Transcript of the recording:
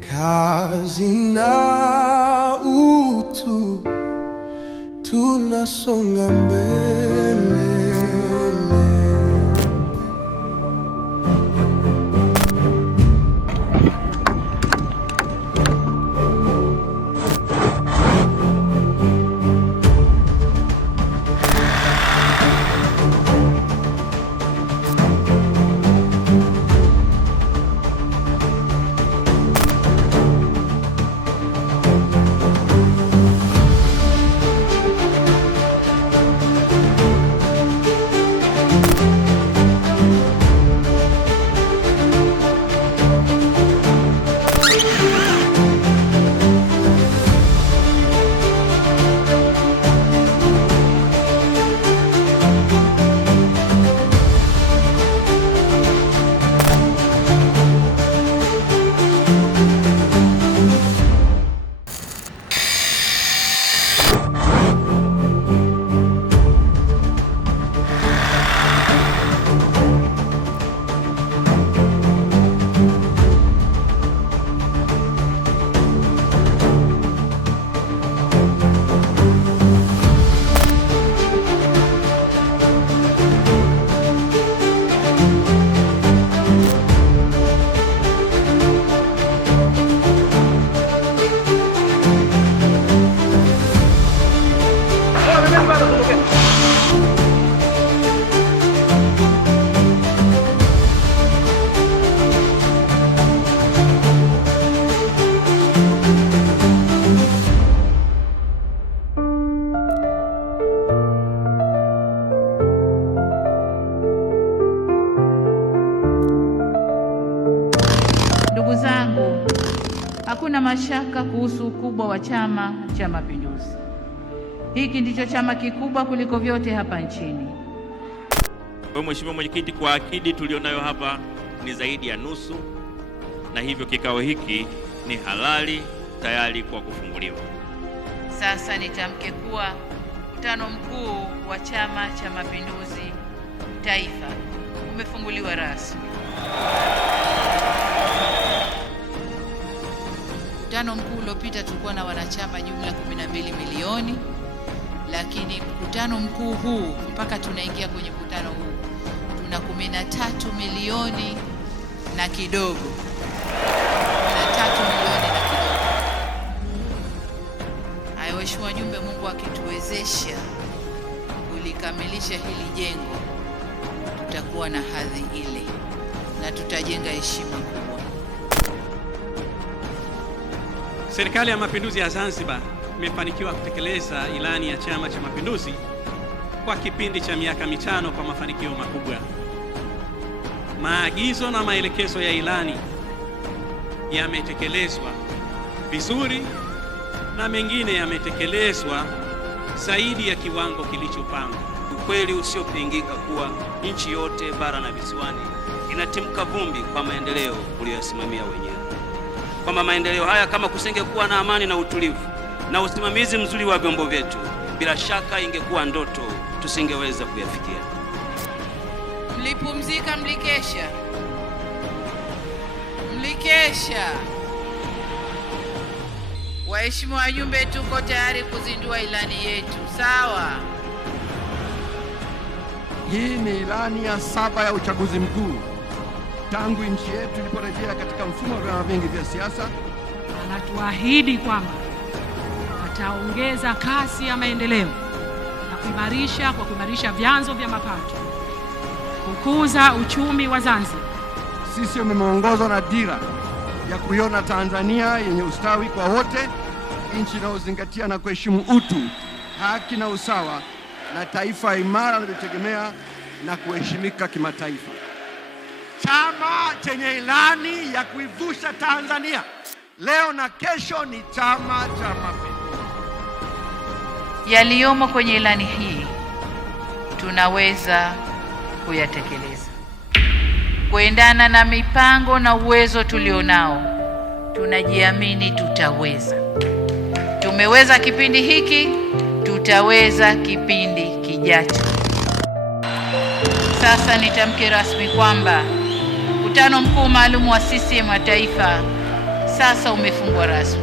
Kazi na utu, tunasonga mbele. Ndugu zangu, hakuna mashaka kuhusu ukubwa wa Chama cha Mapinduzi. Hiki ndicho chama kikubwa kuliko vyote hapa nchini. Mheshimiwa Mwenyekiti, kwa akidi tulionayo hapa ni zaidi ya nusu, na hivyo kikao hiki ni halali, tayari kwa kufunguliwa. Sasa nitamke kuwa mkutano mkuu wa Chama cha Mapinduzi Taifa umefunguliwa rasmi. Mkutano mkuu uliopita tulikuwa na wanachama jumla 12 milioni, lakini mkutano mkuu huu mpaka tunaingia kwenye mkutano huu tuna 13 milioni na kidogo. 13 milioni na kidogo. Haya, waheshimiwa wajumbe, Mungu akituwezesha kulikamilisha hili jengo, tutakuwa na hadhi ile na tutajenga heshima kubwa. Serikali ya Mapinduzi ya Zanzibar imefanikiwa kutekeleza ilani ya Chama cha Mapinduzi kwa kipindi cha miaka 5 kwa mafanikio makubwa. Maagizo na maelekezo ya ilani yametekelezwa vizuri na mengine yametekelezwa zaidi ya kiwango kilichopangwa. Ukweli usiopingika kuwa nchi yote bara na visiwani inatimka vumbi kwa maendeleo uliyosimamia wenyewe. Kwamba maendeleo haya kama kusingekuwa na amani na utulivu na usimamizi mzuri wa vyombo vyetu, bila shaka ingekuwa ndoto tusingeweza kuyafikia. Mlipumzika, mlikesha. Waheshimiwa wajumbe, tuko tayari kuzindua ilani yetu, sawa? Hii ni ilani ya 7 ya uchaguzi mkuu tangu nchi yetu iliporejea katika mfumo wa vyama vingi vya siasa. Anatuahidi kwamba ataongeza kasi ya maendeleo na kuimarisha vyanzo vya mapato, kukuza uchumi wa Zanzibar. Sisi tumeongozwa na dira ya kuiona Tanzania yenye ustawi kwa wote, nchi inayozingatia na kuheshimu utu, haki na usawa, na taifa imara linalotegemea na kuheshimika kimataifa. Chama chenye ilani ya kuivusha Tanzania leo na kesho ni Chama cha Mapinduzi. Yaliyomo kwenye ilani hii tunaweza kuyatekeleza kuendana na mipango na uwezo tulionao. Tunajiamini tutaweza. Tumeweza kipindi hiki, tutaweza kipindi kijacho. Sasa nitamke rasmi kwamba mkutano mkuu maalum wa CCM wa Taifa sasa umefungwa rasmi.